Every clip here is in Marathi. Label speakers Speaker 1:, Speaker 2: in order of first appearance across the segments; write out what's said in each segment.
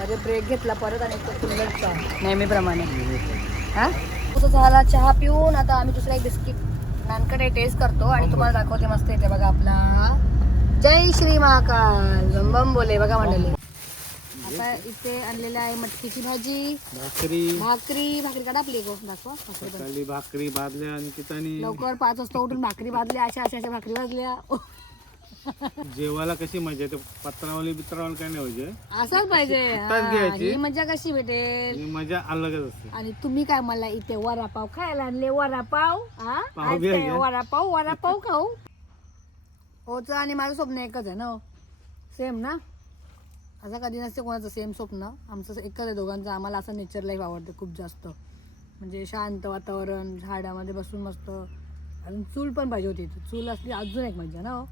Speaker 1: मध्ये ब्रेक घेतला परत आणि तो कुल्लरचा नेहमीप्रमाणे. हा? तसं झाला चहा पिऊन आता आम्ही दुसरा एक बिस्किट नानकडे टेस्ट करतो आणि तुम्हाला दाखवते मस्त येते बघा आपला. जय श्री महाकाल. बम बम बोले बघा मंडळी. आता इथे आणलेलं आहे मटकीची भाजी.
Speaker 2: भाकरी.
Speaker 1: भाकरी. भाकरी काढा आपली गो. दाखवा. भाकरी पण.
Speaker 2: भाकरी भाजल्या अंकितानी
Speaker 1: लवकर पाच वाजता उठून भाकरी भाजल्या अशा अशा अशा भाकरी भाजल्या.
Speaker 2: जेवायला कशी मजा येते? पत्रावली बित्रावली काय नाही पाहिजे.
Speaker 1: असंच पाहिजे. हा,
Speaker 2: घ्यायची.
Speaker 1: ही मजा कशी भेटेल?
Speaker 2: ही मजा अलगच असते.
Speaker 1: आणि तुम्ही काय मला इथे वडापाव खायला आणले? वडापाव? हा?
Speaker 2: पाव
Speaker 1: आज
Speaker 2: बी
Speaker 1: काय
Speaker 2: आहे का?
Speaker 1: वडापाव? वडापाव खाऊ? होचं आणि माझं स्वप्न एकच आहे ना सेम ना? असं कधी नसते कोणाचं सेम स्वप्न. आमचं एकच आहे दोघांचं. आम्हाला असं नेचर लाईफ आवडते खूप जास्त. म्हणजे शांत वातावरण झाडामध्ये बसून मस्त. अजून चूल पण पाहिजे होती. चूल असली अजून एक मजा ना हो.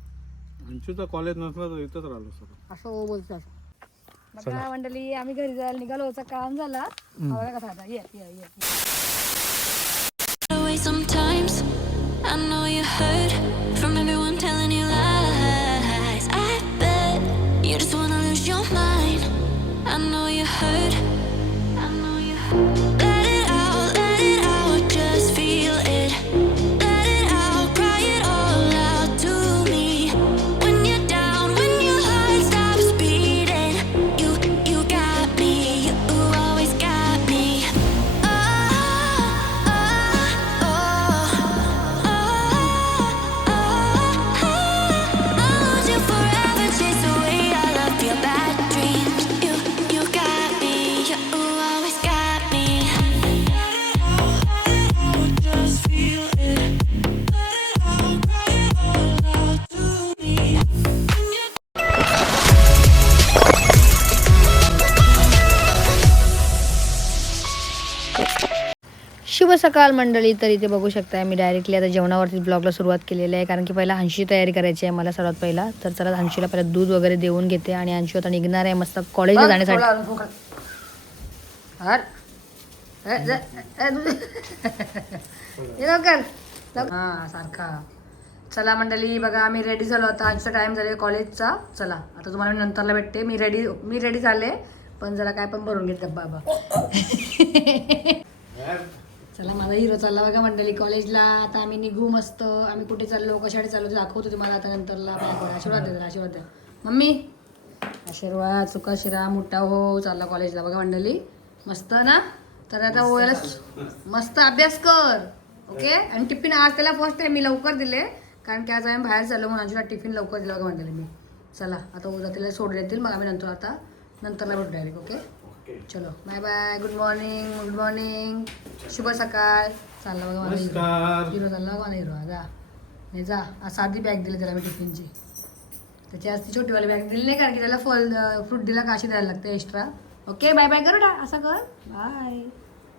Speaker 2: अंशूचा कॉलेज नसला तर इथंच राहिलो सर
Speaker 1: असं हो बोलतात. बघा मंडळी आम्ही घरी जायला निघालो. होता काम झाला. कसा आता? ये ये ये.
Speaker 3: Away sometimes. I know you heard
Speaker 1: सकाळ मंडळी तर इथे बघू शकताय मी डायरेक्टली आता जेवणावरती ब्लॉगला सुरुवात केलेली आहे. कारण की पहिला हंशी तयारी करायची आहे मला सर्वात पहिला. तर चला हंशीला पहिला दूध वगैरे देऊन घेते आणि हंशी आता निघणार आहे मस्त कॉलेजला जाण्यासाठी. हा सारखा. चला मंडळी बघा आम्ही रेडी झालो आता. आजचा टाइम झाले कॉलेजचा चला आता तुम्हाला मी नंतरला भेटते. मी रेडी मी रेडी झाले. पण जरा काय पण भरून घेत बाबा चला माझा हिरो चालला बघा मंडळी. कॉलेजला आता आम्ही निघू मस्त. आम्ही कुठे चाललो? कशासाठी चाललो? दाखवतो तुम्हाला आता नंतरला. आशीर्वाद द्या आशीर्वाद द्या. मम्मी? आशीर्वाद सुका शिरा मोठा हो. चालला कॉलेजला बघा मंडळी. मस्त ना? तर आता ओयाला मस्त अभ्यास कर. ओके आणि टिफिन आज त्याला फर्स्ट टाइम मी लवकर दिले. कारण की आज आम्ही बाहेर चाललो म्हणून आजीला टिफिन लवकर दिला बघा मंडळी मी. चला आता उद्या तिला सोडून येतील मग आम्ही नंतर आता नंतरला भेटू डायरेक्ट ओके चलो bye bye good morning good morning शुभ सकाळ. चालला बघा हिरो. चालला बघा हिरो. जा. नाही जा. साधी बॅग दिली त्याला मी टिफिनची. त्याची आज ती छोटीवाली बॅग दिली नाही कारण की त्याला फल फ्रूट दिला काशी द्यायला लागते एक्स्ट्रा ओके बाय बाय करू ना. असं कर. बाय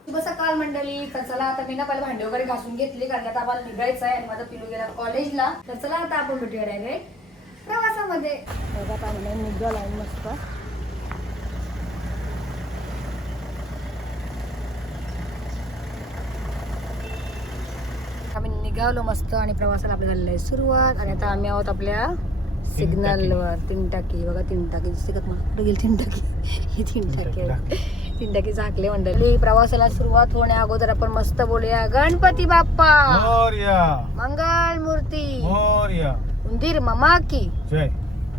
Speaker 1: शुभ सकाळ मंडळी. तर चला आता मी ना पहिले भांडी वगैरे घासून घेतली कारण आता आम्हाला निघायचं आहे आणि माझा पिलू गेला कॉलेजला तर चला आता आपण भेटूया डायरेक्ट प्रवासामध्ये. बघा म्हणे निघाला मस्त. निघालो मस्त आणि प्रवासाला आपल्या झालेलं आहे सुरुवात. आणि आता आम्ही आहोत आपल्या सिग्नलवर. तीन टाकी. बघा तीन टाकी. दिसते का तुम्हाला? कुठे गेली तीन टाकी? ही तीन टाकी आहे. तीन टाकी झाकले मंडळी. प्रवासाला सुरुवात होण्या अगोदर आपण मस्त बोलूया. गणपती बाप्पा! मंगल मूर्ती उंदीर मामा की.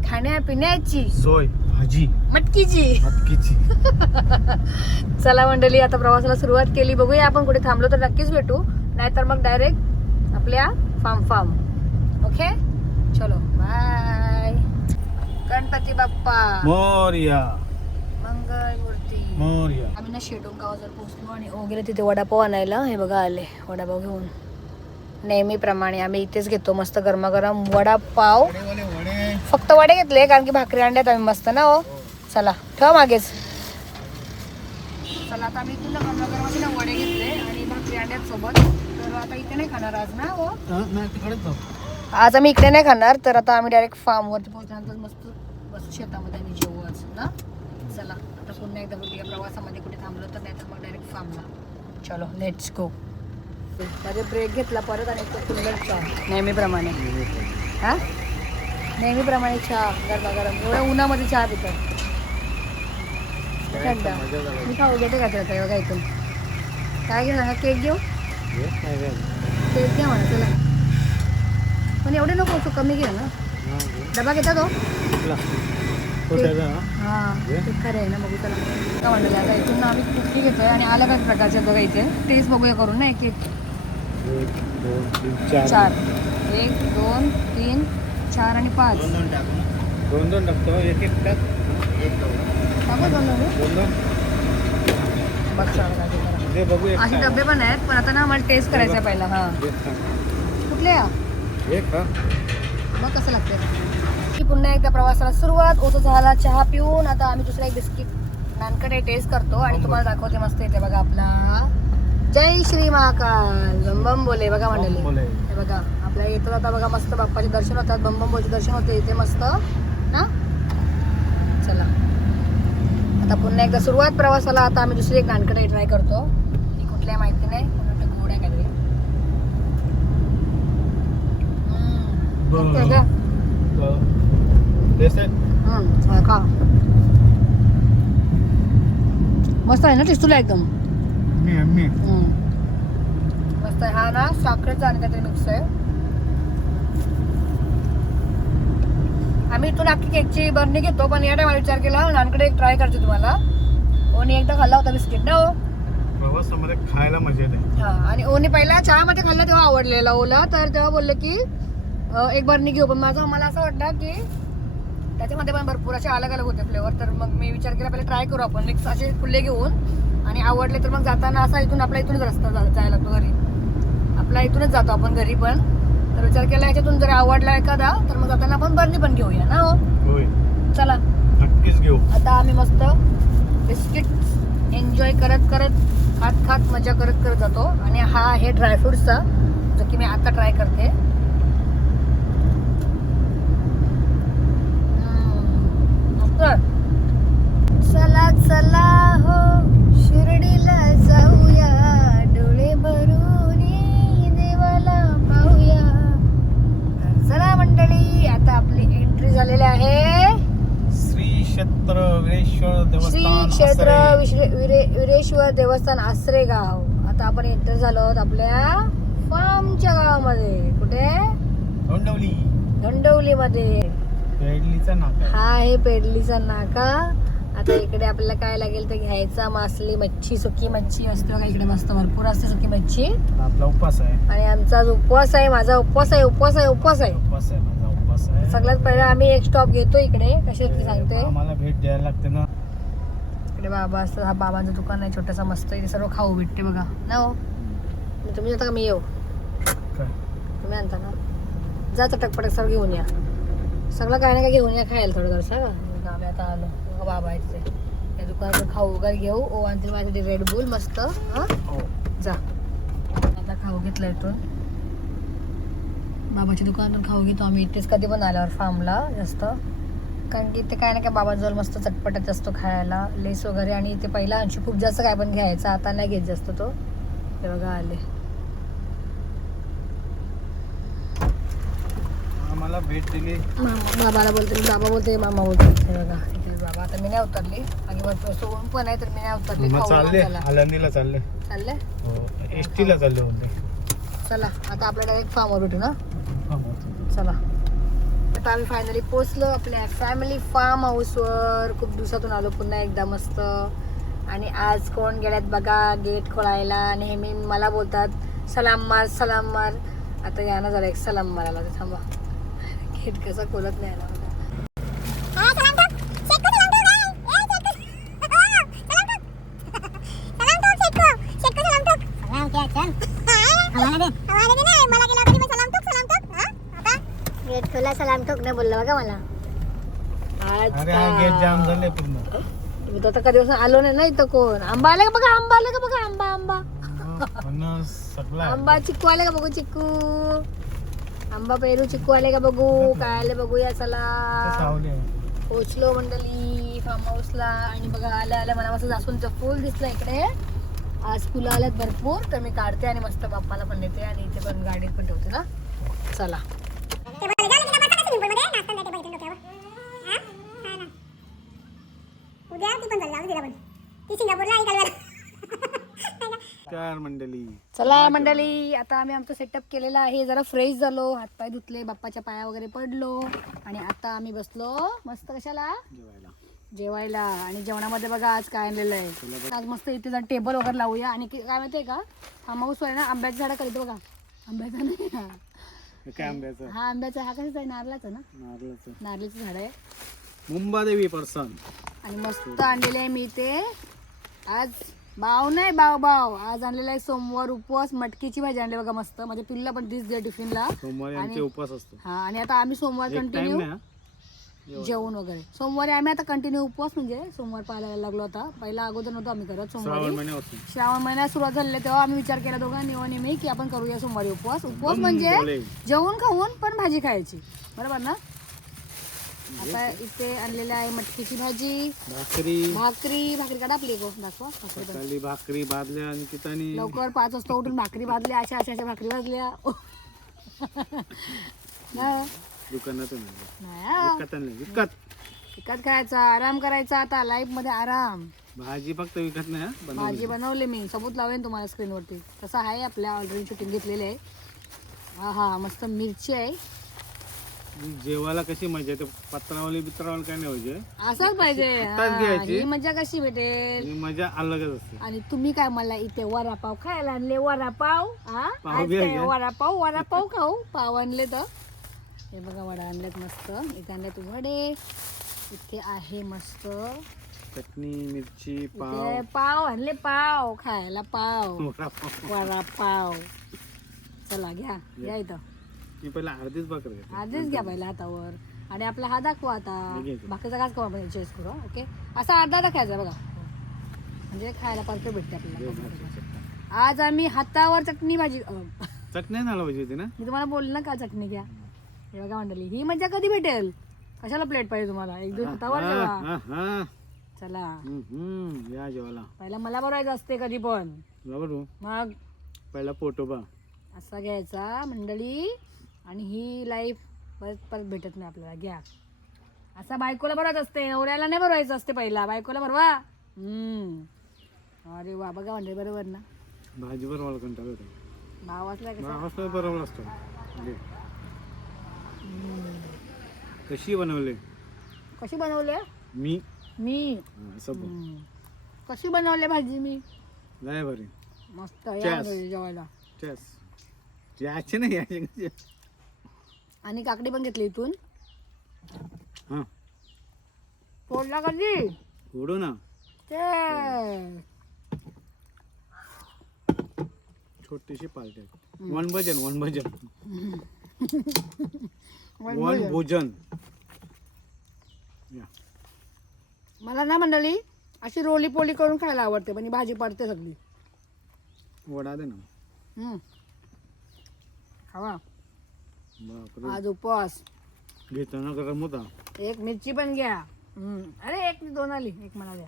Speaker 1: खाण्यापिण्याची.
Speaker 2: सोय भाजी.
Speaker 1: मटकीची.
Speaker 2: मटकीची.
Speaker 1: चला मंडळी आता प्रवासाला सुरुवात केली. बघूया आपण कुठे थांबलो तर नक्कीच भेटू. नाहीतर मग डायरेक्ट आपल्या फार्म फार्म ओके चलो बाय गणपती बाप्पा.
Speaker 2: मोर्या.
Speaker 1: मूर्ती
Speaker 2: मोर्या.
Speaker 1: आम्ही ना शेटोम गावाजवळ पोहोचलो आणि वगैरे तिथे वडापाव आणायला. हे बघा आले वडापाव घेऊन. नेहमीप्रमाणे आम्ही इथेच घेतो मस्त गरमागरम वडापाव.
Speaker 2: वडे वडे
Speaker 1: फक्त वडे घेतले कारण की भाकरी आणल्यात आम्ही मस्त ना हो. चला ठेवा मागेच. चला आता आम्ही इथून गरमागरम वडे घेतले आणि भाकरी आणल्यात सोबत. आता इथे नाही खाणार आज ना हो?
Speaker 2: नाही तिकडेच जाऊ.
Speaker 1: आज आम्ही इकडे नाही खाणार तर आता आम्ही डायरेक्ट फार्मवरती पोहोचल्यानंतर मस्त बस शेतामध्ये आम्ही जेवू आज ना? चला आता पुन्हा एकदा बघूया प्रवासामध्ये कुठे थांबलो तर नाही तर मग डायरेक्ट फार्मला चलो लेट्स गो मध्ये ब्रेक घेतला परत आणि तो कुल्लरचा नेहमीप्रमाणे. हा? नेहमीप्रमाणे चहा गरमा गरम एवढ्या उन्हामध्ये चहा पितात.
Speaker 2: मजा झाली.
Speaker 1: मी खाऊ घेते का त्याचा बघा इथून. काय घेऊ सांगा केक घेऊ? केक घ्या म्हणा चला. पण एवढे नको तू कमी घे ना.
Speaker 2: हा.
Speaker 1: डबा घेता तो?
Speaker 2: हा?
Speaker 1: खरं आहे ना बघू चला. काय म्हणलं आता इथून ना आम्ही कुठली घेतोय आणि अलग अलग प्रकारचे बघा इथे? टेस्ट बघूया करून ना एक एक
Speaker 2: चार.
Speaker 1: एक दोन तीन चार आणि पाच.
Speaker 2: दोन दोन टाकतो. एक एक टाक. एक
Speaker 1: टाकू दोन दोन.
Speaker 2: दोन दोन.
Speaker 1: बघ असे. डबे पण आहेत पण आता ना मला टेस्ट करायचा आहे पहिला हा. कुठले. मग कसं लागते पुन्हा एकदा प्रवासाला सुरुवात ओतो झाला चहा पिऊन आता आम्ही दुसरा एक बिस्किट नानकडे टेस्ट करतो आणि तुम्हाला दाखवते मस्त येते बघा आपला. जय श्री महाकाल. बंबम बोले बघा मंडळी. हे बघा आपल्या येतात आता बघा मस्त बाप्पाचे दर्शन होतात बंबम बोलचे दर्शन होते इथे मस्त. ना चला. आता पुन्हा एकदा सुरुवात प्रवासाला आता आम्ही दुसरी एक नानकडे ट्राय करतो. ही कुठल्या माहिती नाही गोड आहे काहीतरी. का?
Speaker 2: तेच
Speaker 1: हा, मस्त आहे ना टेस्ट तुला एकदम?
Speaker 2: मी मी
Speaker 1: हम्म. मस्त आहे. हा ना साखरेचा आणि काहीतरी मिक्स आहे. आम्ही इथून अख्खी केकची बरणी घेतो पण या टायमाला विचार केला नानकडे एक ट्राय करते तुम्हाला. ओनी एकदा खाल्ला होता बिस्किट ना हो?
Speaker 2: प्रवासामध्ये खायला मजा येते.
Speaker 1: हा आणि ओनी पहिला चहामध्ये खाल्ला तेव्हा आवडलेला ओला तर तेव्हा बोलले की अ, एक बरणी घेऊ. पण माझं मला असं वाटलं की त्याच्यामध्ये पण भरपूर असे अलग अलग होते फ्लेवर तर मग मी विचार केला पहिले ट्राय करू आपण एक असे खुले घेऊन आणि आवडले तर मग जाताना असा इथून आपला इथूनच रस्ता जा- जायला लागतो घरी. आपला इथूनच जातो आपण घरी पण. तर विचार केला याच्यातून जर आवडला एखादा तर मग जाताना आपण बरणी पण घेऊया ना हो? चला.
Speaker 2: नक्कीच घेऊ.
Speaker 1: आता आम्ही मस्त बिस्किट एन्जॉय करत करत खात खात मजा करत करत जातो. आणि हा आहे ड्रायफ्रुट्सचा जो की मी आता ट्राय करते. चला चला हो शिर्डीला जाऊया डोळे भरून देवाला पाहूया तर चला मंडळी आता आपली झालेली आहे.
Speaker 2: श्री क्षेत्र वीरेश्वर
Speaker 1: श्री
Speaker 2: देवस्थान
Speaker 1: क्षेत्र
Speaker 2: आसरे.
Speaker 1: विश्रे- विरे- विरेश्वर देवस्थान आसरे गाव. आता आपण एंटर झालो आहोत आपल्या फार्मच्या गावामध्ये. कुठे?
Speaker 2: धोंडवली.
Speaker 1: धंडवली मध्ये
Speaker 2: पेडलीचा नाका.
Speaker 1: हा आहे पेडलीचा नाका. आता इकडे आपल्याला काय लागेल ते घ्यायचा मासली मच्छी सुकी मच्छी असते बघा इकडे मस्त भरपूर असते सुकी मच्छी.
Speaker 2: आपला उपवास आहे.
Speaker 1: आणि आमचा आज उपवास आहे माझा उपवास आहे उपवास आहे उपवास आहे.
Speaker 2: उपवास आहे
Speaker 1: सगळ्यात पहिला आम्ही एक स्टॉप घेतो इकडे. कशात ते सांगते.
Speaker 2: आम्हाला भेट द्यायला लागते ना.
Speaker 1: इकडे बाबा असतं हा बाबांचं दुकान आहे छोटंसं मस्त इथे सर्व खाऊ भेटते बघा. ना हो? तुम्ही जाता का मी येऊ? तुम्ही आणता ना? जा चटकपटक सर्व घेऊन या. सगळं काय ना काय घेऊन या खायला थोडं जरसं आम्ही आता आलो. बाबा आहे तिथे त्या दुकानातून खाऊ वगैरे घेऊ. ओ आणि माझ्यासाठी रेड बुल मस्त हां?
Speaker 2: हो.
Speaker 1: जा. आता खाऊ घेतलं इथून. बाबाच्या दुकानातून खाऊ घेतो आम्ही. इथेच कधी पण आल्यावर फार्मला जास्त. कारण की इथे काय ना काय बाबांजवळ मस्त चटपटच असतो खायला. लेस वगैरे आणि इथे पहिला अंशी खूप जास्त काय पण घ्यायचा. आता नाही घेत जास्त तो. हे बघा आले.
Speaker 2: आम्हाला भेट दिली.
Speaker 1: मामा बाबाला बोलते बाबा बोलते मामा बोलते. बघा बाबा. आता मी नाही उतरली. आणि वरती असं ऊन पण आहे तर मी नाही उतरली.
Speaker 2: चालले.
Speaker 1: झाला
Speaker 2: आळंदीला चालले.
Speaker 1: चालले?
Speaker 2: हो एस टीला चालले होते
Speaker 1: चला आता आपल्या डायरेक्ट फार्मवर भेटू ना? चला. आता आम्ही फायनली पोचलो आपल्या फॅमिली फार्म हाऊसवर खूप दिवसातून आलो पुन्हा एकदा मस्त. आणि आज कोण गेल्यात बघा गेट खोलायला नेहमी मला बोलतात सलाम मार सलाम मार. आता यानं झालं एक सलाम मारायला. थांबा. गेट कसं खोलत नाही आला खोला सलाम ठोक नाही बोलला बघा मला. आज
Speaker 2: अरे हा गेट जाम झाले पूर्ण.
Speaker 1: मी तर आता कधी आलो नाही ना इथं कोण? आंबा आले का बघा आंबा आले का बघा आंबा आंबा?
Speaker 2: सगळं.
Speaker 1: आंबा चिक्कू आले का बघू चिक्कू? आंबा पेरू चिक्कू आले का बघू? काय आले बघूया चला.
Speaker 2: सावली आहे.
Speaker 1: पोचलो मंडळी फार्म हाऊसला आणि बघा आल्या आल्या मला मस्त जास्वंदचं फुल दिसलं इकडे. आज फुलं आल्यात भरपूर तर मी काढते आणि मस्त बाप्पाला पण देते आणि इथे पण गाडीत पण ठेवते ना. चला.
Speaker 4: द्या ती पण चालली तिला पण. ती सिंगापूरला
Speaker 2: चार मंडळी.
Speaker 1: चला मंडळी आता आम्ही आमचं सेटअप केलेलं आहे. जरा फ्रेश झालो. हातपाय धुतले बाप्पाच्या पाया वगैरे पडलो. आणि आता आम्ही बसलो. मस्त कशाला?
Speaker 2: जेवायला.
Speaker 1: जेवायला. आणि जेवणामध्ये बघा आज काय आणलेलं आहे. आज मस्त इथे जर टेबल वगैरे लावूया. आणि कि- काय माहितीये का? हा माऊस आहे ना आंब्याची झाडं करीत बघा. आंब्याचा नाही. हा.
Speaker 2: हे काय आंब्याचं?
Speaker 1: हा आंब्याचा. हा कशाचा आहे? नारळाचा ना?
Speaker 2: नारळाचं.
Speaker 1: नारळाचं झाड आहे.
Speaker 2: मुंबादेवी पर्सन
Speaker 1: आणि मस्त आणलेले आहे मी ते आज बाव नाही बाव बाव आज आणलेला आहे सोमवार उपवास. मटकीची भाजी आणली बघा मस्त. माझ्या पिल्ला पण तीच दे टिफिनला.
Speaker 2: सोमवारी
Speaker 1: आणि-
Speaker 2: आमचे उपवास असतो.
Speaker 1: हा आणि आता आम्ही सोमवार
Speaker 2: एक टाइम
Speaker 1: कंटिन्यू
Speaker 2: नाही हा?
Speaker 1: जेवण वगैरे. सोमवारी आम्ही आता कंटिन्यू उपवास म्हणजे सोमवार पाळायला लागलो होता पहिला अगोदर नव्हतो आम्ही करत
Speaker 2: श्रावण
Speaker 1: सोमवारी
Speaker 2: महिन्यापासून
Speaker 1: श्रावण महिन्यात सुरुवात आहे, तेव्हा आम्ही विचार केला दोघांनी आणि मी की आपण करूया सोमवारी उपवास. उपवास म्हणजे
Speaker 2: बोले.
Speaker 1: जेवण खाऊन पण भाजी खायची. बरोबर ना? आता इथे आणलेलं आहे मटकीची भाजी.
Speaker 2: भाकरी.
Speaker 1: भाकरी. भाकरी काढा आपली गो दाखवा. भाकरी पण.
Speaker 2: सकाळी भाकरी भाजल्या आणि कितानी
Speaker 1: लवकर पाच वाजता उठून भाकरी भाजल्या. अशा अशा अशा भाकरी भाजल्या. नाही. हा.
Speaker 2: विकत आणल्या विकत.
Speaker 1: विकत खायचा आराम करायचा आता लाईफमध्ये आराम.
Speaker 2: भाजी फक्त विकत नाही हा.
Speaker 1: भाजी बनवले मी सबूत लावेन तुम्हाला स्क्रीनवरती तसं आहे आपल्या ऑलरेडी शूटिंग घेतलेले आहे. हा हा मस्त मिरची आहे.
Speaker 2: जेवायला कशी मजा येते? पत्रावली बित्रावली काय नाही पाहिजे.
Speaker 1: असंच पाहिजे.
Speaker 2: हातात
Speaker 1: हा,
Speaker 2: घ्यायची.
Speaker 1: ही मजा कशी भेटेल?
Speaker 2: ही मजा अलगच असते.
Speaker 1: आणि तुम्ही काय मला इथे वडापाव खायला आणले? वडापाव हा?
Speaker 2: पाव
Speaker 1: आज
Speaker 2: बी
Speaker 1: काय
Speaker 2: आहे.
Speaker 1: वडापाव वडापाव खाऊ. पाव आणले तर. हे बघा वडा आणलेत मस्त. इथे आणलेत वडे. इथे आहे मस्त.
Speaker 2: चटणी मिरची पाव
Speaker 1: इथे पाव. आणले पाव खायला पाव.
Speaker 2: वडापाव.
Speaker 1: वडापाव चला घ्या. घ्या. इथं.
Speaker 2: मी पहिला अर्धीच भाकर घेते.
Speaker 1: आधीच घ्या पहिला हातावर. आणि आपला हा दाखवा आता. बाकीचा घास करू आपण चेस करू ओके असा अर्धा दाखायचा बघा. म्हणजे खायला परफेक्ट भेटते आपल्याला. आज आम्ही हातावर चटणी भाजी अं,
Speaker 2: चटणी झाला पाहिजे होती ना?
Speaker 1: मी तुम्हाला बोलले ना का चटणी घ्या? हे बघा मंडळी ही मजा कधी भेटेल? कशाला प्लेट पाहिजे तुम्हाला? एक दोन हातावर
Speaker 2: हा, हा, हा.
Speaker 1: चला.
Speaker 2: हम्म. या जेवायला.
Speaker 1: पहिला मला बरवायचं असते कधी पण.
Speaker 2: बरोबर
Speaker 1: मग?
Speaker 2: पहिला पोटोबा
Speaker 1: असा घ्यायचा मंडळी. आणि ही लाईफ परत परत भेटत नाही आपल्याला. घ्या. असा बायकोला भरवायचं असते. नवऱ्याला नाही भरवायचं असते पहिला. बायकोला भरवा हम्म. अरे वा बघा मंडळी बरोबर ना?
Speaker 2: भाजीवर मला कंटाळा
Speaker 1: भाव असला कसा?
Speaker 2: भावाचं बरोबर असतो. कशी बनवले?
Speaker 1: कशी बनवले?
Speaker 2: मी.
Speaker 1: मी.
Speaker 2: हा, असं बघ.
Speaker 1: हम्म. कशी बनवले भाजी मी?
Speaker 2: लय बरी
Speaker 1: मस्त या
Speaker 2: Cheers.
Speaker 1: घरी जेवायला.
Speaker 2: चेस याचे नाही याचे कसे
Speaker 1: आणि काकडी पण घेतली इथून.
Speaker 2: हा.
Speaker 1: फोडला कधी
Speaker 2: उडू ना.
Speaker 1: ते
Speaker 2: छोटीशी पार्टी वन भजन वन भजन वन. भोजन
Speaker 1: मला ना मंडळी अशी रोली पोली करून खायला आवडते पण ही भाजी पडते सगळी.
Speaker 2: वडा दे ना.
Speaker 1: हम्म. खावा.
Speaker 2: बापरे.
Speaker 1: आज उपवास.
Speaker 2: घेताना गरम होता.
Speaker 1: एक मिरची पण घ्या. हम्म. अरे एक नाही, दोन आली. एक मला द्या.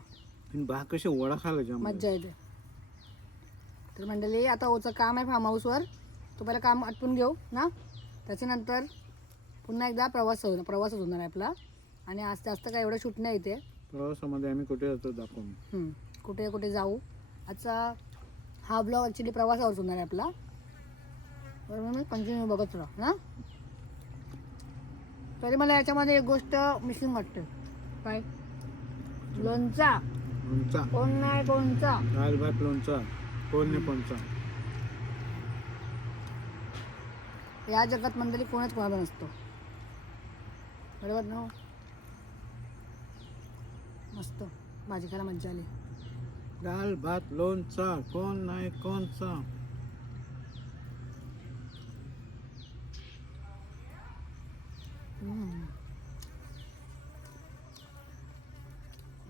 Speaker 2: आणि बा कसे वडा खायला
Speaker 1: मज्जा येते. तर मंडळी आता ओचं काम आहे फार्म हाऊसवर तो पहिला काम आटपून घेऊ ना? त्याच्यानंतर पुन्हा एकदा प्रवास होणार प्रवासच होणार आहे आपला. आणि आज जास्त काय एवढं शूट नाही इथे.
Speaker 2: प्रवासामध्ये आम्ही कुठे जातो दाखवू
Speaker 1: हम्म. कुठे कुठे जाऊ. आजचा हा ब्लॉग ॲक्च्युली प्रवासावर होणार आहे आपला. बरोबर मी कंटिन्यू बघत राहा ना तरी मला याच्यामध्ये एक गोष्ट मिसिंग वाटते. काय? लोणचा.
Speaker 2: लोणचा.
Speaker 1: कोण नाही कोणचा?
Speaker 2: दाल भात लोणचा. कोण नाही कोणचा.
Speaker 1: या जगात मंडळी कोणच कोणाला नसतो. बरोबर ना हो? मस्त. भाजी खायला मज्जा आली.
Speaker 2: दाल भात लोणचा कोण नाही कोणचा.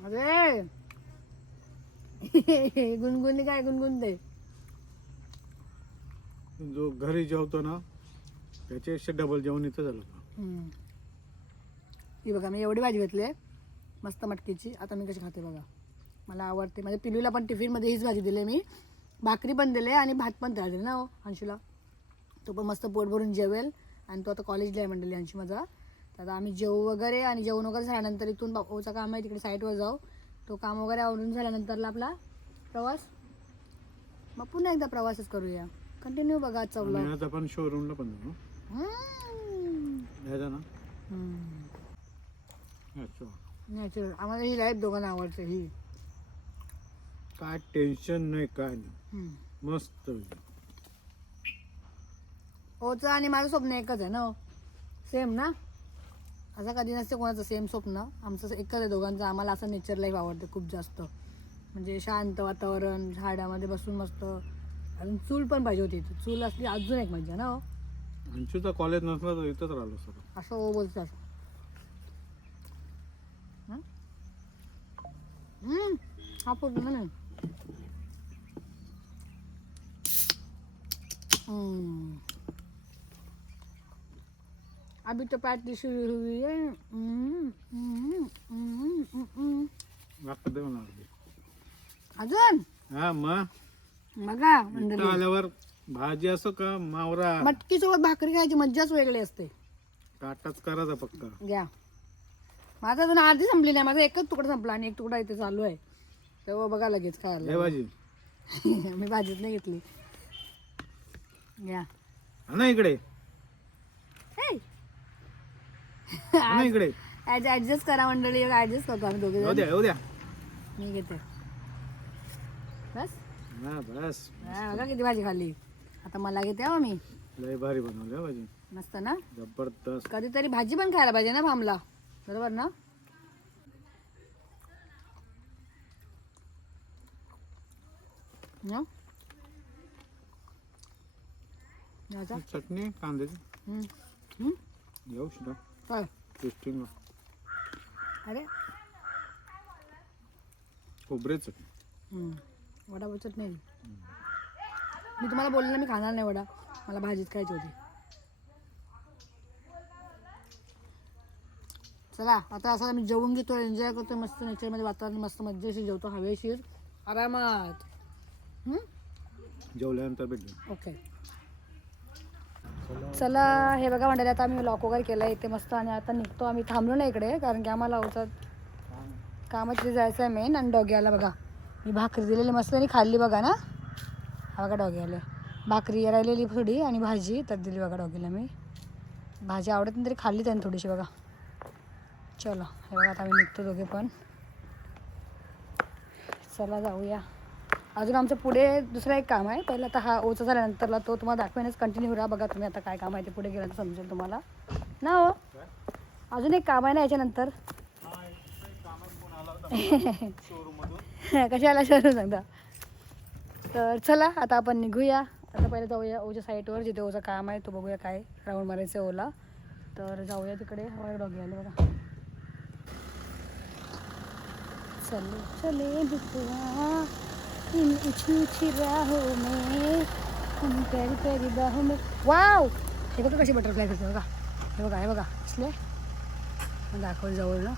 Speaker 1: अरे! गुणगुणी काय गुणगुणते
Speaker 2: जो घरी जेवतो ना त्याच्यापेक्षा डबल जेवण इथं झालं
Speaker 1: ही बघा मी एवढी भाजी घेतली आहे. मस्त मटकीची. आता मी कशी खाते बघा. मला आवडते. माझ्या पिलूला पण टिफिनमध्ये हीच भाजी दिली मी. भाकरी पण दिले आणि भात पण तयार दिले ना हो अंशूला? तो पण मस्त पोट भरून जेवेल. आणि तो आता कॉलेजला आहे मंडळी अंशू माझा. तर आता आम्ही जेवू वगैरे आणि जेवण वगैरे झाल्यानंतर इथून बापूचं काम आहे तिकडे साईटवर जाऊ. तो काम वगैरे आवरून झाल्यानंतरला आपला प्रवास. मग पुन्हा एकदा प्रवासच करूया. कंटिन्यू बघा
Speaker 2: आपण शोरूमला पण जाऊ ना. अच्छा.
Speaker 1: नॅचरल आम्हाला ही लाईफ दोघांना आवडते ही.
Speaker 2: काय टेन्शन नाही काय नाही.
Speaker 1: हम्म.
Speaker 2: मस्त
Speaker 1: होचं आणि माझं स्वप्न एकच आहे ना सेम ना? असं कधी नसते कोणाचं सेम स्वप्न. आमचं एकच आहे दोघांचं. आम्हाला असं नेचर लाईफ आवडते खूप जास्त. म्हणजे शांत वातावरण झाडामध्ये बसून मस्त. अजून चूल पण पाहिजे होती इथे. चूल असली अजून एक मजा ना हो.
Speaker 2: अंशूचा कॉलेज नसला तर इथंच राहिलो सर
Speaker 1: असं हो बोलतात हं? नाही हम्म. अभी तो पार्टी शुरू हुई है. अजून?
Speaker 2: हा मग?
Speaker 1: बघा
Speaker 2: इथं
Speaker 1: मंडळी
Speaker 2: आल्यावर भाजी असो का मावरा?
Speaker 1: मटकी सोबत भाकरी खायची मज्जाच वेगळी असते.
Speaker 2: ताटाच करायचा फक्त.
Speaker 1: घ्या. माझा अजून अर्धी संपली नाही माझा एकच तुकडा संपला आणि एक तुकडा इथे चालू आहे. तेव्हा बघा लगेच
Speaker 2: हे
Speaker 1: खायला
Speaker 2: भाजी.
Speaker 1: मी भाजीच नाही घेतली. घ्या.
Speaker 2: ना इकडे. ना इकडे.
Speaker 1: ऍडजस्ट करा मंडळी ऍडजस्ट करतो आम्ही दोघे
Speaker 2: येऊ
Speaker 1: जण.
Speaker 2: द्या येऊ द्या.
Speaker 1: मी घेते. बस?
Speaker 2: हा बस.
Speaker 1: हा, बघा किती भाजी खाल्ली. आता मला घेते हो मी.
Speaker 2: लय भारी बनवली हा भाजी.
Speaker 1: मस्त ना?
Speaker 2: जबरदस्त.
Speaker 1: कधीतरी भाजी पण खायला पाहिजे ना भामला. बरोबर ना?
Speaker 2: चटणी कांद्याची? येऊ शिरा
Speaker 1: काय?
Speaker 2: टेस्टिंग
Speaker 1: अरे?
Speaker 2: खोबरे चटणी.
Speaker 1: वडा नाही मी तुम्हाला बोलले ना मी खाणार नाही वडा. मला भाजीच खायची होती. चला आता असं मी जेवून घेतो एन्जॉय करतो मस्त नेचरमध्ये वातावरण मस्त मजेशीर जेवतो हवेशीर आरामात. हं?
Speaker 2: जेवल्यानंतर भेटू.
Speaker 1: ओके. चला हे बघा मंडळी आता आम्ही लॉक वगैरे केलं इथे मस्त आणि आता निघतो आम्ही थांबलो ना इकडे कारण की आम्हाला होतं कामाची जायचं आहे मेन आणि डॉग्याला बघा. मी भाकरी दिलेली मस्त आणि खाल्ली बघा ना. हा बघा डॉग्याला भाकरी राहिलेली थोडी आणि भाजी तर दिली बघा डॉगीला मी. भाजी आवडत नाही तरी खाल्ली त्याने थोडीशी बघा. चला हे बघा आता आम्ही निघतो दोघे पण. चला जाऊया. अजून आमचं पुढे दुसरं एक काम आहे. पहिलं आता हा ओचा झाल्यानंतरला तो तुम्हाला दाखवेनच कंटिन्यू राहा. बघा तुम्ही आता काय काम आहे ते पुढे गेलं तर समजेल तुम्हाला. ना हो? अजून एक काम आहे ना याच्यानंतर? कशाला शोरूम सांगता? तर चला आता आपण निघूया. आता पहिले जाऊया ओच्या साईटवर जिथे ओचं काम आहे तो बघूया काय राऊंड मारायचं आहे ओला. तर जाऊया तिकडे. हवा बघा. चलो चले बिटुआ इन ऊंची ऊंची राहों में हम प्यारी प्यारी बाहों में। वाव हे बघा कशी बटरफ्लाय करते बघा। हे बघा हे बघा असले दाखवलं जवळ ना।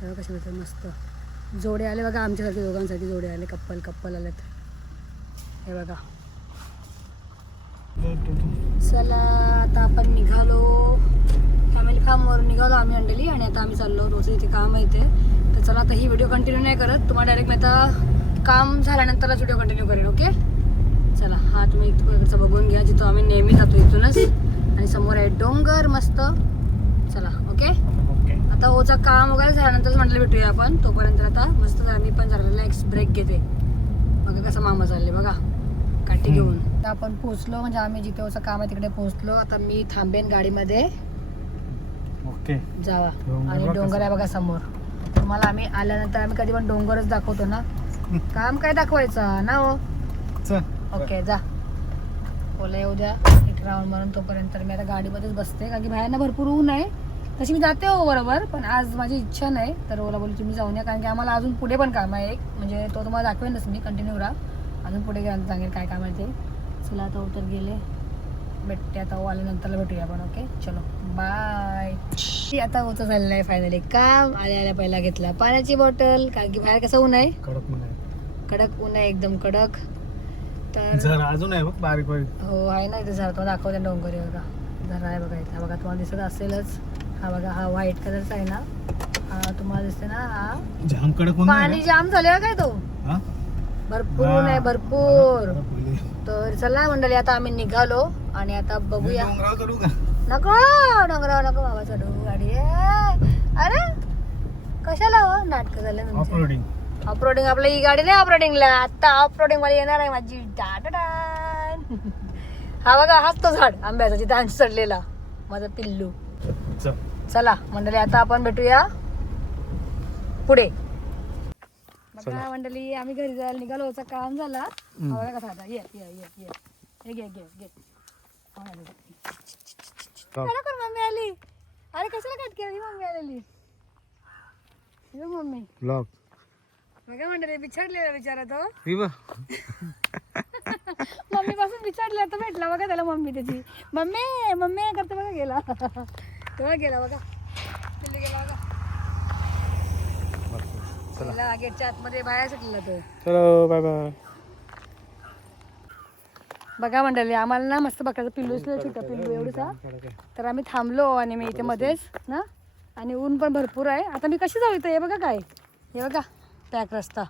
Speaker 1: हे बघा कशी भेटतात मस्त। जोडे आले बघा आमच्यासाठी दोघांसाठी जोडे आले कप्पल कप्पल तर. हे बघा. चला आता आपण निघालो. फॅमिली फार्मवरून निघालो आम्ही अंडली आणि आता आम्ही चाललो रोज इथे काम आहे इथे. चला आता ही व्हिडिओ कंटिन्यू नाही करत. तुम्हाला डायरेक्ट मी आता काम झाल्यानंतरच व्हिडिओ कंटिन्यू करेन ओके चला हा तुम्ही इकडचं बघून घ्या जिथं आम्ही नेहमी जातो इथूनच. आणि समोर आहे डोंगर मस्त. चला ओके
Speaker 2: ओके
Speaker 1: आता ओचं काम वगैरे झाल्यानंतर म्हटलं भेटूया आपण. तोपर्यंत आता मस्त मी पण जरा रिलॅक्स ब्रेक घेते. बघा कसं मामा चालले बघा. काठी घेऊन. आता आपण पोहोचलो म्हणजे आम्ही जिथे ओचं काम आहे तिकडे पोहोचलो. आता मी थांबेन गाडीमध्ये.
Speaker 2: ओके
Speaker 1: जावा. आणि डोंगर आहे बघा समोर. तुम्हाला आम्ही आल्यानंतर आम्ही कधी पण डोंगरच दाखवतो ना. काम काय दाखवायचं ना हो?
Speaker 2: चल.
Speaker 1: ओके जा. ओला येऊ द्या. एक राऊंड मारून तोपर्यंत तर मी आता गाडीमध्येच बसते कारण की बाहेर ना भरपूर ऊन आहे. तशी मी जाते हो बरोबर पण आज माझी इच्छा नाही. तर ओला बोलली तुम्ही जाऊन या कारण की आम्हाला अजून पुढे पण काम आहे एक. म्हणजे तो तुम्हाला दाखवेनच मी कंटिन्यू राहा. अजून पुढे गेल्यानंतर सांगेल काय काम आहे ते. चला आता उतर गेले. भेटते आता ओ आल्यानंतरला भेटूया आपण ओके चलो बाय आता होतं झालेलं आहे फायनली काम आल्या आल्या पहिला घेतला. पाण्याची बॉटल कारण की बाहेर कसं ऊन आहे?
Speaker 2: कडक म्हणाय
Speaker 1: कडक ऊन आहे एकदम कडक. तर
Speaker 2: अजून आहे बघ बारीक बारीक.
Speaker 1: हो आहे ना इथे झाड तुम्हाला दाखवते डोंगरी बघा. झरा आहे बघा इथे. बघा तुम्हाला दिसत असेलच. हा बघा हा व्हाईट कलरचा आहे ना. हा तुम्हाला दिसते ना हा.
Speaker 2: जाम कडक ऊन
Speaker 1: पाणी जाम झाले काय तो? भरपूर. ऊन आहे भरपूर. तर चला मंडळी आता आम्ही निघालो आणि आता बघूया. नको डोंगरावर नको बाबा चढू. गाडी अरे कशाला हो? नाटक झालं
Speaker 2: ऑफ
Speaker 1: तुमचे.
Speaker 2: रोडिंग
Speaker 1: ऑफरोडिंग आपलं ही गाडी नाही ऑफरोडिंगला आता ऑफरोडिंगमध्ये येणार आहे माझी. हा बघा हाच तो झाड. आंब्याचा जिथे अंश चढलेला. माझा पिल्लू. चला मंडळी आता आपण भेटूया पुढे. बघा मंडळी आम्ही घरी जायला निघालो. होता काम झाला. हा बघा कसा आता ये ये ये ये. हे घे घे घे. काय कर मम्मी आली? अरे कशाला कट केली मम्मी आलेली? हे मम्मी.
Speaker 2: ब्लॉग
Speaker 1: बघा मंडळी बिछाडलेला बिचारा तो. मम्मी पासून बिछाडला तर भेटला. बघा त्याला मम्मी त्याची. मम्मी मम्मी काय करते? बघा गेला. तेव्हा गेला बघा पिल्ली गेला बघा गेटच्या आतमध्ये बाहेर सुटला तो.
Speaker 2: चलो बाय बाय
Speaker 1: बघा मंडळी आम्हाला ना मस्त बघायचं पिल्लू छोटं पिल्लू एवढंचा तर आम्ही थांबलो आणि मी इथे मध्येच ना? आणि ऊन पण भरपूर आहे. आता मी कशी जाऊ इथं? हे बघा काय. हे बघा पॅक रस्ता.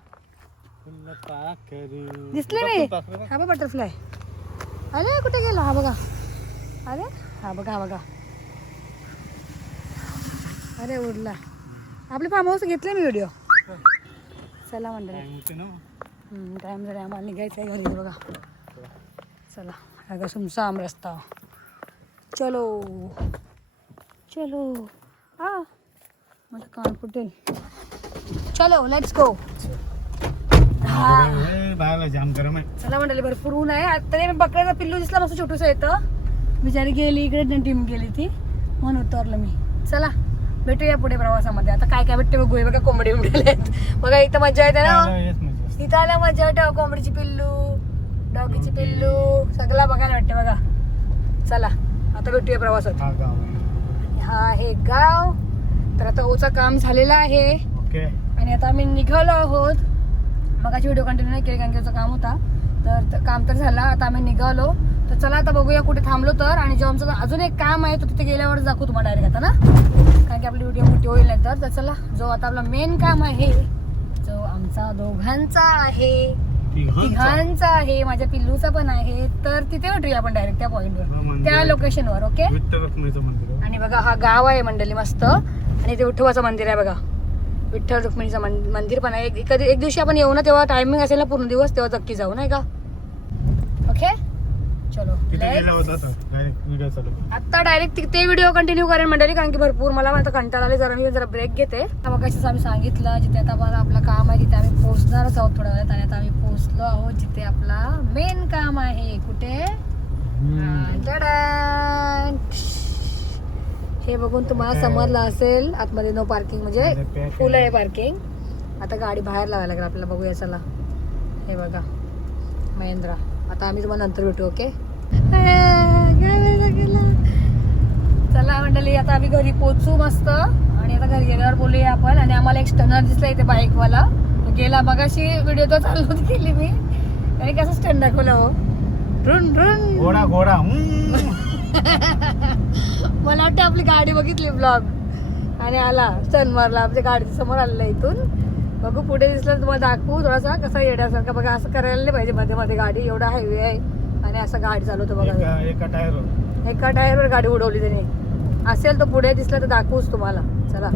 Speaker 1: दिसले मी हा बघा बटरफ्लाय अरे कुठे गेला? हा बघा. अरे हा बघा हा बघा. अरे उडला. आपले फार्म हाऊस घेतले मी व्हिडिओ चला मंडळी. टाइम झाला. आम्हाला निघायचं आहे घरी बघा. चला अगं सुमसाम रस्ता. चलो. चलो. हा. माझं कान फुटेल. चलो लेट्स गो हा.
Speaker 2: बाहेरला जाम गरम आहे.
Speaker 1: चला मंडळी भरपूर ऊन आहे. आता ते बकऱ्याचा पिल्लू दिसला मस्त छोटूस येतं. बिचारी गेली इकडे टीम गेली ती. म्हणून उतरलं मी. चला. भेटूया पुढे प्रवासामध्ये. आता काय काय भेटते बघूया बघा कोंबडी उमडेले बघा इथं मजा येते ना. इथं आल्या मजा वाटतं कोंबडीची पिल्लू डॉगीची पिल्लू सगळा बघायला वाटते बघा. चला आता भेटूया प्रवासात.
Speaker 2: हा.
Speaker 1: हा गाव. तर आता ओचं काम झालेलं आहे. आणि आता आम्ही निघालो आहोत. मगाची व्हिडिओ कंटिन्यू नाही केली कारण की काम होता. तर काम तर झाला आता आम्ही निघालो. तर चला आता बघूया कुठे थांबलो तर. आणि जो आमचं अजून एक काम आहे तो तिथे गेल्यावर दाखवू तुम्हाला डायरेक्ट आता ना. कारण की आपली व्हिडिओ मोठी होईल तर चला जो आता आपला मेन काम आहे जो आमचा दोघांचा आहे.
Speaker 2: तिघांचा.
Speaker 1: आहे माझ्या पिल्लूचा पण आहे. तर तिथे भेटूया आपण डायरेक्ट त्या पॉईंटवर त्या. लोकेशनवर ओके. आणि बघा हा गाव आहे मंडळी मस्त. आणि ते विठोबाचं मंदिर आहे बघा. विठ्ठल रुक्मिणीचं मन- मंदिर पण आहे. एक- कधी एक दिवशी आपण येऊ ना तेव्हा टायमिंग असेल ना पूर्ण दिवस तेव्हा नक्की जाऊ नाही का? ओके चलो. आता डायरेक्ट ते व्हिडिओ कंटिन्यू करेन मंडळी कारण की भरपूर मला आता कंटाळा आले जरा मी जरा ब्रेक घेते. मग कशीच आम्ही सांगितलं जिथे आता मला आपलं काम आहे तिथे आम्ही पोहोचणारच आहोत थोड्या वेळात. आणि आता आम्ही पोहोचलो आहोत जिथे आपला मेन काम आहे. कुठे? हे बघून तुम्हाला समजलं असेल आतमध्ये नो पार्किंग म्हणजे. फुल आहे पार्किंग आता गाडी बाहेर लावायला लागेल आपल्याला बघूया चला. हे बघा महिंद्रा. आता आम्ही तुम्हाला नंतर भेटू ओके? चला मंडळी आता आम्ही घरी पोचू मस्त. आणि आता घरी गेल्यावर बोलूया आपण. आणि आम्हाला एक स्टनर दिसला इथे बाईकवाला. गेला मगाशी व्हिडिओ तो चालू केली मी. आणि कसं स्टन दाखवलं हो? रुन रुन
Speaker 2: घोडा घोडा.
Speaker 1: मला वाटतं आपली गाडी बघितली ब्लॉग आणि आला स्टन मारला आमच्या गाडीच्या समोर आलेला इथून. बघू पुढे दिसलं तर तुम्हाला दाखवू थोडासा कसा येण्यासारखा. बघा असं करायला नाही पाहिजे मध्ये मध्ये गाडी एवढा हायवे आहे. आणि असं गाडी चालवतो बघा.
Speaker 2: एका एका टायर
Speaker 1: एका टायरवर गाडी उडवली त्याने. असेल तो पुढे दिसला तर दाखवूच तुम्हाला. चला.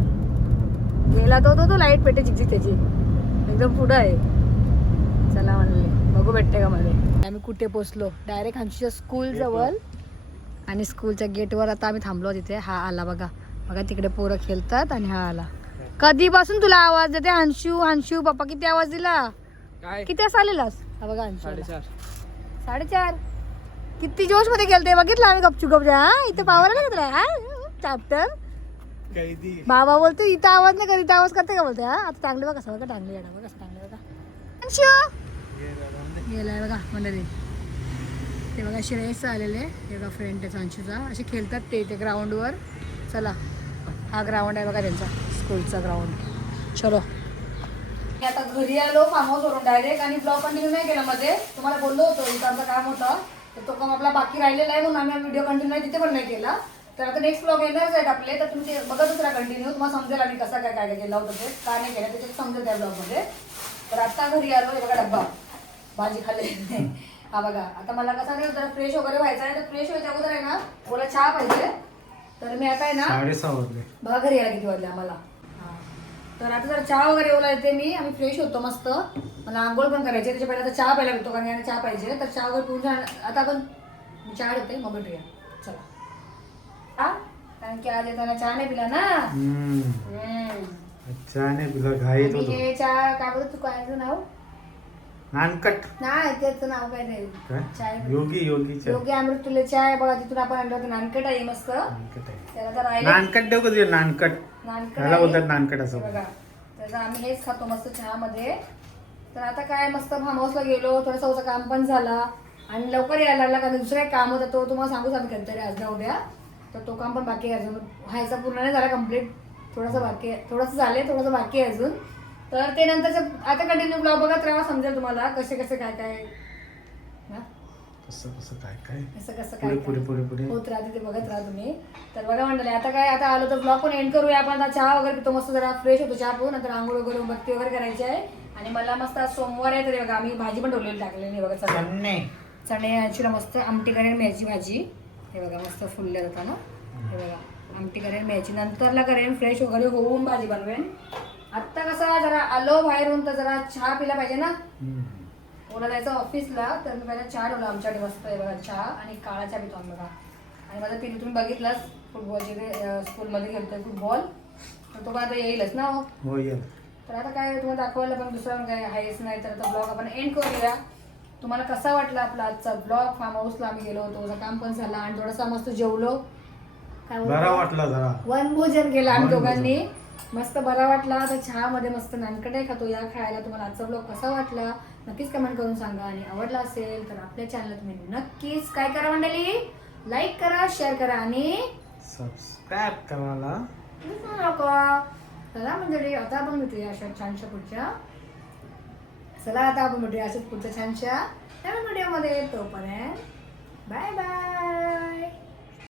Speaker 1: गेला तो तो तो लाइट पेटे झिकझिक त्याची. एकदम पुढं आहे. चला म्हणले. बघू भेटते का मध्ये. आम्ही कुठे पोचलो? डायरेक्ट आमच्या स्कूल जवळ. आणि स्कूलच्या गेटवर आता आम्ही थांबलो तिथे. हा आला बघा. बघा तिकडे पोरं खेळतात आणि हा आला. कधीपासून तुला आवाज देते? हंशू हंशू पप्पा किती आवाज दिला? किती आलेलास हा बघा हंशू आला. साडेचार. किती जोशमध्ये गेलते? बघितलं आम्ही गपचूप हा? इथे पावर ना तुला? हा? चॅप्टर बाबा बोलते इथं आवाज नाही करत इथं आवाज करते का बोलते हा? आता चांगले बघा कसं बघा टांगले येणार बघा कसं टांगले बघा. अंशू गेलाय बघा मंडळी. ते बघा श्रेयस आलेले एका फ्रेंड त्याचा अंशूचा असे खेळतात ते ते ग्राउंडवर चला हा ग्राउंड आहे बघा त्यांचा स्कूलचा ग्राउंड चलो. मी आता घरी आलो फार्म हाऊस वरून डायरेक्ट आणि ब्लॉग कंटिन्यू नाही केला मध्ये. तुम्हाला बोललो होतो इथं आमचं काम होतं. तर तो काम आपला बाकी राहिलेला आहे म्हणून आम्ही व्हिडिओ कंटिन्यू नाही तिथे पण नाही केला. तर आता नेक्स्ट ब्लॉग येणारच आहेत आपले. तर तुम्ही ते बघतच राहा कंटिन्यू तुम्हाला समजेल आम्ही कसा काय काय केलं होतं ते. काय नाही केलं त्याच्यात समजेल त्या ब्लॉगमध्ये तर आत्ता घरी आलो बघा डब्बा. भाजी खाल्ली. हा बघा आता मला कसा नाही जरा फ्रेश वगैरे व्हायचा आहे तर फ्रेश व्हायच्या अगोदर आहे ना मला चहा पाहिजे. तर मी आता आहे ना
Speaker 2: साडेसहा वाजले.
Speaker 1: बघा घरी यायला किती वाजले आम्हाला? हा. तर आता जरा चहा वगैरे ओला येते मी आम्ही फ्रेश होतो मस्त. मला आंघोळ पण करायची त्याच्या पहिला आता चहा प्यायला भेटतो कारण याने चहा पाहिजे. तर चहा वगैरे पिऊन जा- आता आपण मी चहा ठेवते मग भेटूया. चला. हा? कारण की आज येताना चहा नाही पिला ना. हम्म.
Speaker 2: अच्छा नाही तुला
Speaker 1: आणि
Speaker 2: होतो.
Speaker 1: हे चहा काय बोलत तू काय नाव?
Speaker 2: नानकट.
Speaker 1: नाही त्याचं नाव काय नाही
Speaker 2: काय?
Speaker 1: चाय
Speaker 2: योगी
Speaker 1: योग्य अमृत तुला चाय बघा तिथून आपण आणलं होतं. नानकट आहे मस्त.
Speaker 2: नानकट आहे.
Speaker 1: त्याला तर राहिले
Speaker 2: नानकट देऊ का तुझे? नानकट.
Speaker 1: नानकट आहे.
Speaker 2: बोलतात नानकट असं.
Speaker 1: बघा. आम्ही हेच खातो मस्त चहामध्ये. तर आता काय मस्त फार्म हाऊसला गेलो. थोडंसं होतं काम पण झाला. आणि लवकर यायला लागला कारण दुसरा एक काम होता. तो तुम्हाला सांगूच आम्ही कधीतरी आज ना उद्या. तर तो काम पण बाकी आहे अजून. व्हायचा पूर्ण नाही झाला कंप्लीट थोडंसं बाकी आहे. थोडंसं झाले थोडंसं बाकी आहे अजून. तर ते नंतरचं आता कंटिन्यू ब्लॉग बघत राहा समजेल तुम्हाला कसे कसे काय काय.
Speaker 2: कसं कसं काय काय.
Speaker 1: कसं कसं काय
Speaker 2: पुढे
Speaker 1: काय.
Speaker 2: पुढे पुढे.
Speaker 1: होत राहते ते बघत राहा तुम्ही. तर बघा मंडळी आता काय आता आलो तर ब्लॉग पण एंड करूया. आपण आता चहा वगैरे पितो मस्त जरा फ्रेश होतो चहा पिऊन. नंतर आंघोळ वगैरे बत्ती वगैरे करायची आहे. आणि मला मस्त आज सोमवार आहे तरी बघा आम्ही भाजी पण ठेवलेली टाकलेली आहे बघा चला.
Speaker 2: चन्ने.
Speaker 1: चणे ॲक्च्युली मस्त आमटी करेन मेची भाजी. हे बघा मस्त फुलले होता ना. हे बघा आमटी करेन मेची नंतरला करेन फ्रेश वगैरे होऊन भाजी बनवेन. आत्ता कसा जरा आलो बाहेरून तर जरा चहा पिला पाहिजे ना. ओला जायचं ऑफिसला तर मी पहिला चहा ठेवला आमच्याकडे मस्त आहे बघा चहा आणि काळा चहा पितो आम्ही बघा. आणि माझा पिली तुम्ही बघितलाच फुटबॉलचे ते स्कूलमध्ये खेळतोय फुटबॉल तर तो आता येईलच ना हो?
Speaker 2: हो
Speaker 1: तर आता काय तुम्हाला दाखवायला पण दुसरं काय आहेच नाही तर आता ब्लॉग आपण एंड करूया. तुम्हाला कसा वाटला आपला आजचा ब्लॉग फार्म हाऊसला आम्ही गेलो होतो काम पण झालं आणि थोडासा मस्त जेवलो. काय
Speaker 2: वाटला जरा.
Speaker 1: वनभोजन केलं आम्ही. दोघांनी. मस्त बरा वाटला. तर चहामध्ये मस्त नानकटाई खातो. या खायला तुम्हाला आजचा ब्लॉग कसा वाटला? नक्कीच कमेंट करून सांगा. आणि आवडला असेल तर आपल्या चॅनलला तुम्ही नक्कीच काय करा मंडळी? लाईक करा शेअर करा आणि
Speaker 2: सबस्क्राईब करायला.
Speaker 1: चला मंडळी आता आपण भेटूया अशा छानशा पुढच्या. चला आता आपण भेटूया अशाच पुढच्या छानशा नवीन व्हिडिओमध्ये तोपर्यंत बाय बाय